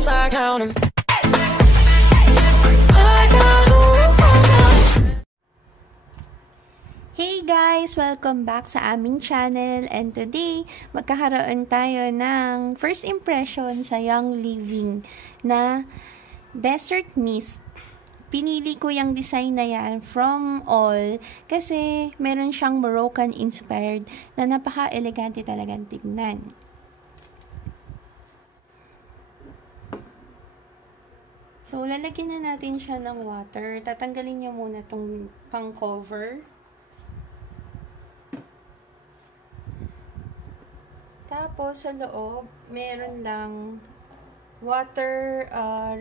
rooms, I count 'em. Hey guys! Welcome back sa aming channel, and today, magkakaroon tayo ng first impression sa Young Living na Desert Mist. Pinili ko yung design na yan from All kasi meron siyang Moroccan inspired na napaka-elegante talagang tignan. So, lalagyan na natin siya ng water. Tatanggalin niyo muna itong pang-cover. Tapos, sa loob, meron lang water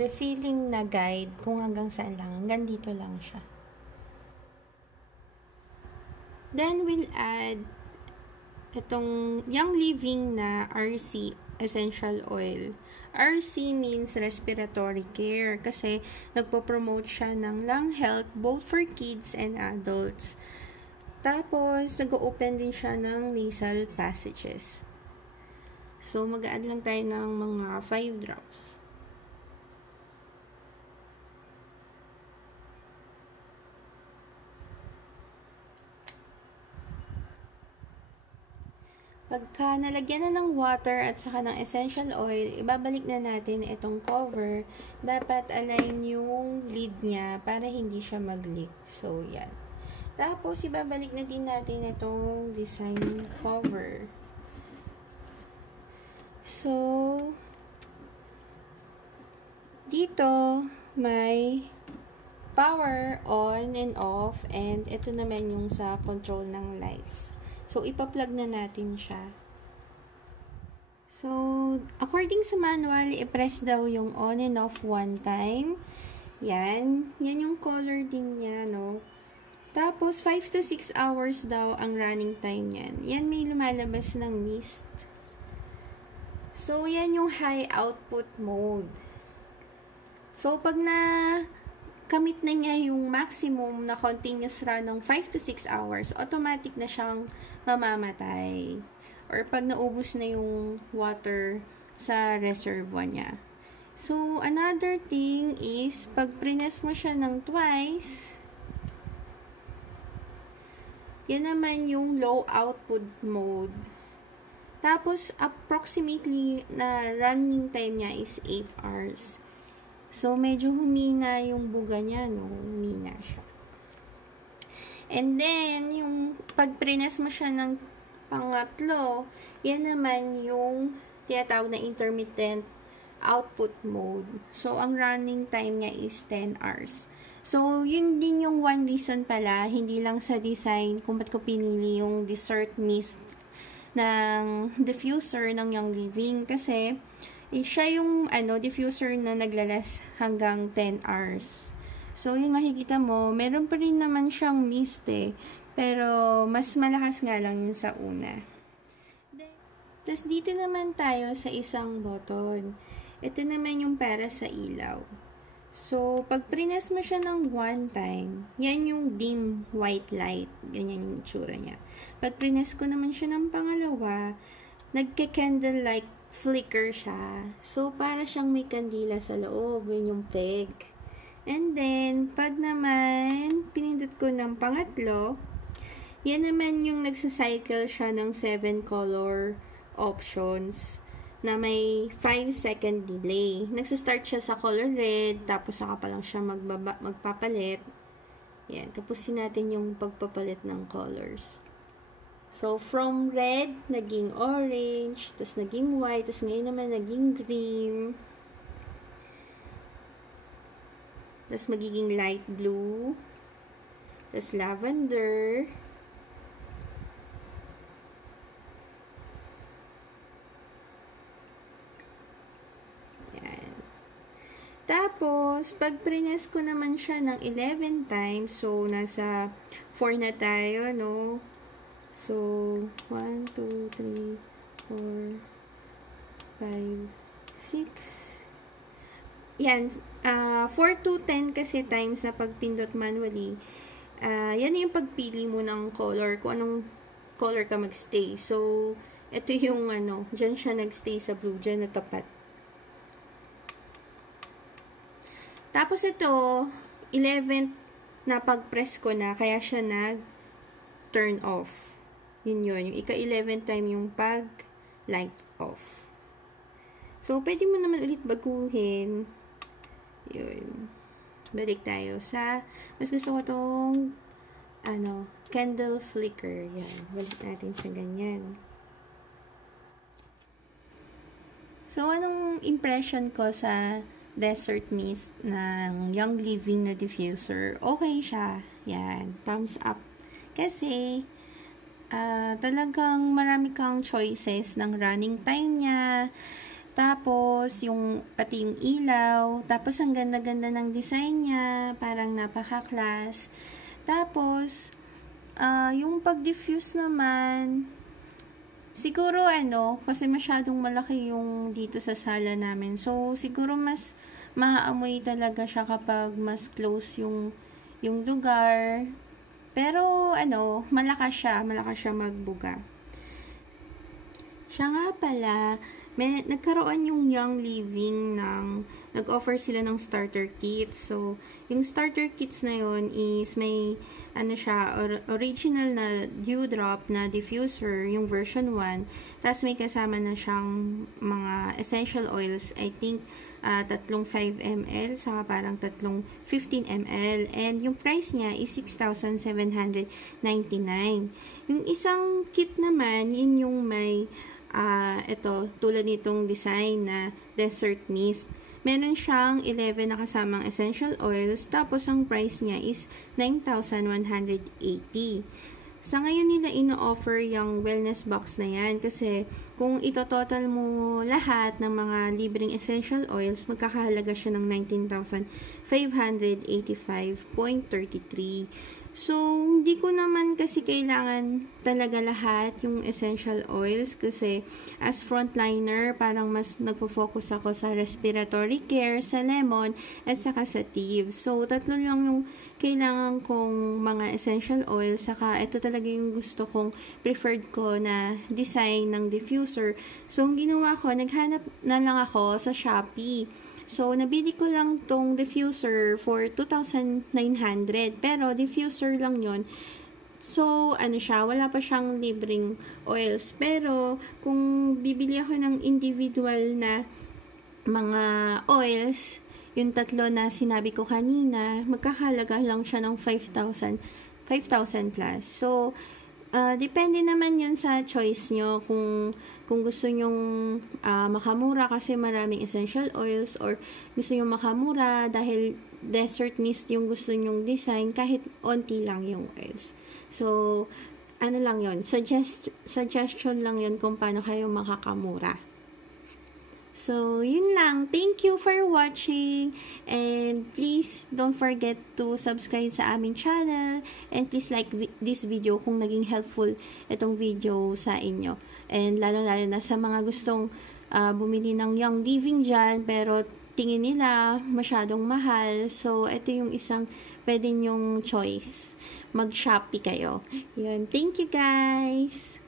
refilling na guide kung hanggang saan lang. Hanggang dito lang siya. Then, we'll add itong Young Living na RC essential oil. RC means respiratory care kasi nagpo-promote siya ng lung health both for kids and adults. Tapos, nag-open din siya ng nasal passages. So, mag-add lang tayo ng mga 5 drops. Pagka nalagyan na ng water at saka ng essential oil, ibabalik na natin itong cover. Dapat align yung lid niya para hindi siya mag-leak. So, yan. Tapos, ibabalik na din natin itong design cover. So, dito, may power on and off, and ito naman yung sa control ng lights. So, ipa-plug na natin siya. So, according sa manual, i-press daw yung on and off one time. Yan. Yan yung color din niya, no? Tapos, 5 to 6 hours daw ang running time niyan. Yan, may lumalabas ng mist. So, yan yung high output mode. So, pag kamit na niya yung maximum na continuous run ng 5 to 6 hours, automatic na siyang mamamatay. Or pag naubos na yung water sa reservoir niya. So, another thing is, pag prines mo siya ng twice, yan naman yung low output mode. Tapos, approximately na running time niya is 8 hours. So, medyo humina yung buga niya, no? Humina siya. And then, yung pag-prines mo siya ng pangatlo, yan naman yung tinatawag na intermittent output mode. So, ang running time niya is 10 hours. So, yun din yung one reason pala, hindi lang sa design, kung ba't ko pinili yung Desert Mist ng diffuser ng Young Living kasi siya yung diffuser na naglalas hanggang 10 hours. So, yung makikita mo, meron pa rin naman siyang mist pero mas malakas nga lang yun sa una. Tapos, dito naman tayo sa isang button. Ito naman yung para sa ilaw. So, pag prines mo siya ng one time, yan yung dim white light. Ganyan yung itsura niya. Pag prines ko naman siya ng pangalawa, nagke-candle-like flicker siya. So, para siyang may kandila sa loob. Yun yung peg. And then, pag naman, pinindot ko ng pangatlo, yan naman yung nagsacycle siya ng 7 color options na may 5-second delay. Nagsastart siya sa color red, tapos saka pa lang siya magpapalit. Yan, tapusin natin yung pagpapalit ng colors. So, from red, naging orange, tapos naging white, tapos ngayon naman naging green. Tapos magiging light blue, tapos lavender, tapos, pag prines ko naman siya ng 11 times, so, nasa 4 na tayo, no? So, 1, 2, 3, 4, 5, 6. Yan, 4 to 10 kasi times na pagpindot manually. Yan yung pagpili mo ng color, kung anong color ka magstay. So, ito yung dyan siya nagstay sa blue, dyan na tapat. Tapos ito, 11th na pag-press ko na, kaya siya nag-turn off. Yun. Yung ika-11th time yung pag-light off. So, pwede mo naman ulit baguhin. Yun. Balik tayo sa, mas gusto ko tong, candle flicker. Yan. Balik natin sa ganyan. So, anong impression ko sa Desert Mist ng Young Living na diffuser? Okay siya. Yan. Thumbs up. Kasi, talagang marami kang choices ng running time niya. Tapos, pati yung ilaw. Tapos, ang ganda-ganda ng design niya. Parang napaka-class. Tapos, yung pag-diffuse naman, siguro kasi masyadong malaki yung dito sa sala namin. So, siguro mas maaamoy talaga siya kapag mas close yung lugar. Pero, malakas siya magbuga. Siya nga pala, nagkaroon yung Young Living nag-offer sila ng starter kits. So, yung starter kits na yun is may, original na dewdrop na diffuser, yung version 1. Tapos may kasama na siyang mga essential oils, I think, tatlong 5 ml, saka parang tatlong 15 ml. And yung price niya is 6,799. Yung isang kit naman, yun yung may tulad nitong design na Desert Mist. Meron siyang 11 na kasamang essential oils, tapos ang price niya is 9,180. Sa ngayon nila ino-offer yung wellness box na yan kasi kung ito-total mo lahat ng mga libreng essential oils, magkakahalaga siya ng 19,585.33. So, hindi ko naman kasi kailangan talaga lahat yung essential oils kasi as frontliner, parang mas nagpo-focus ako sa respiratory care, sa lemon, at saka sa tea. So, tatlo lang yung kailangan kong mga essential oils, saka ito talaga yung gusto kong preferred ko na design ng diffuser. So, ang ginawa ko, naghanap na lang ako sa Shopee. So, nabili ko lang tong diffuser for 2,900. Pero, diffuser lang yon. So, wala pa siyang libreng oils. Pero, kung bibili ako ng individual na mga oils, yung tatlo na sinabi ko kanina, magkakahalaga lang siya ng 5,000 plus. So, depende naman yun sa choice nyo kung gusto nyong makamura kasi maraming essential oils, or gusto nyong makamura dahil Desert Mist yung gusto nyong design, kahit onti lang yung oils. So, lang yun, suggestion lang yun kung paano kayo makakamura. So, yun lang. Thank you for watching. And please, don't forget to subscribe sa aming channel. And please like this video kung naging helpful itong video sa inyo. And lalo-lalo na sa mga gustong bumili ng Young Living dyan, pero tingin nila masyadong mahal. So, ito yung isang pwede nyong choice. Mag-Shopee kayo. Yun. Thank you, guys!